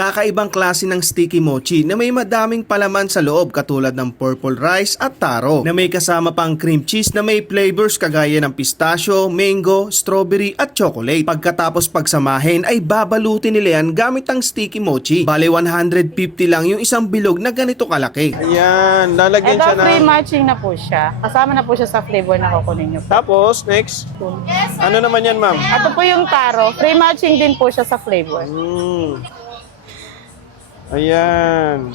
Kakaibang klase ng sticky mochi na may madaming palaman sa loob katulad ng purple rice at taro na may kasama pang cream cheese na may flavors kagaya ng pistachio, mango, strawberry at chocolate. Pagkatapos pagsamahin ay babalutin nila yan gamit ang sticky mochi. Bale 150 lang yung isang bilog na ganito kalaki. Ayan, lalagyan siya Ito, free ng... matching na po siya. Kasama na po siya sa flavor na kukunin nyo po. Tapos, next. Ano naman yan, ma'am? Ito po yung taro. Free matching din po siya sa flavor. Ayan.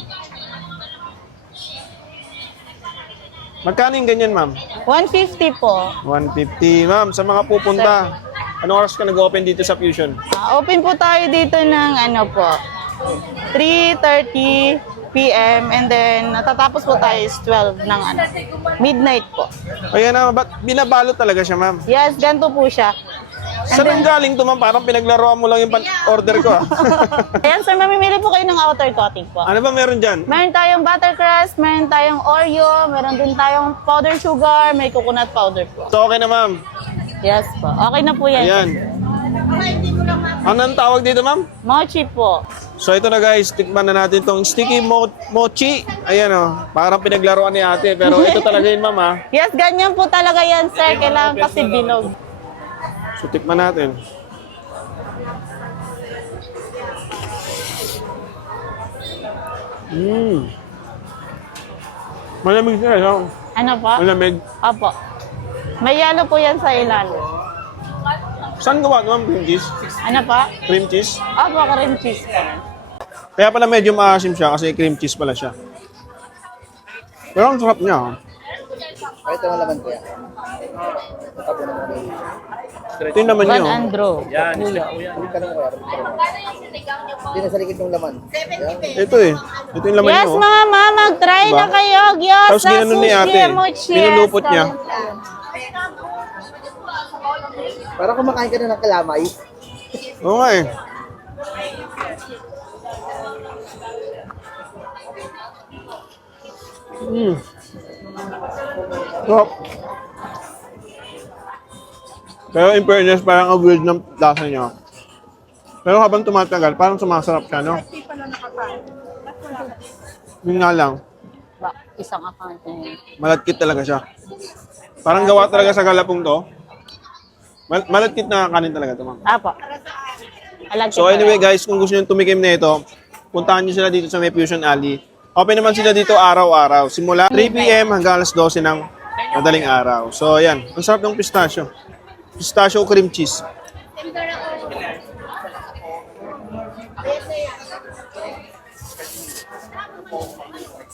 Magkano yung ganyan, ma'am? 150 po. 150. Ma'am, sa mga pupunta, anong oras ka nag-open dito sa Fusion? Open po tayo dito ng ano po, 3:30 p.m. and then natatapos po tayo is 12 ng ano, midnight po. Ayan na, ba't binabalot talaga siya, ma'am? Yes, ganito po siya. Saan ang galing to, ma'am? Parang pinaglaruan mo lang yung order ko, ah. Ayan sir, mamimili po kayo ng outer coating po. Ano ba meron dyan? Meron tayong buttercrust, meron tayong Oreo, meron din tayong powdered sugar, may coconut powder po. So, okay na, ma'am. Yes po. Okay na po yan. Ayan. Anong tawag dito, ma'am? Mochi po. So, ito na guys. Tikman na natin tong sticky mochi. Ayan, oh. Parang pinaglaruan ni ate. Pero ito talaga yun, ma'am, ah. Yes, ganyan po talaga yan sir. Kailangan kasi bilog. So, tikman natin. Malamig siya, no? Ano po? Malamig. Opo. May yelo po yan sa ilalim. Saan gawa ito, ma'am? Cream cheese? Ano po? Cream cheese? Opo, cream cheese po. Kaya pala medyo maasim siya kasi cream cheese pala siya. Pero ang sarap niya, ah. Ito na laman ko yan. Ito yung naman Van niyo. Andro. Hindi ka lang kaya. Hindi na sa likod ng laman. Ito eh. Ito yung laman Yes, niyo. mama, mag-try Diba? na kayo. Gyoza, Tapos ginanon ni ate. sushi, mochi. Nilulupot niya. Parang kumakain ka na ng kalamay. Oo nga eh. Sarap. Pero in fairness, parang ang weird ng lasa niya. Pero habang tumatagal, parang sumasarap siya, no? Yun nga lang, Isang account na yun. malagkit talaga siya. Parang gawa talaga sa galapong to. Malagkit na kanin talaga ito, ma'am. Apo. So anyway guys, kung gusto nyo tumikim na ito, puntahan nyo sila dito sa May Fusion Alley. Open naman sila dito araw-araw. Simula 3 p.m. hanggang alas 12 ng madaling araw. So ayan, ang sarap ng pistachio. Pistachio cream cheese.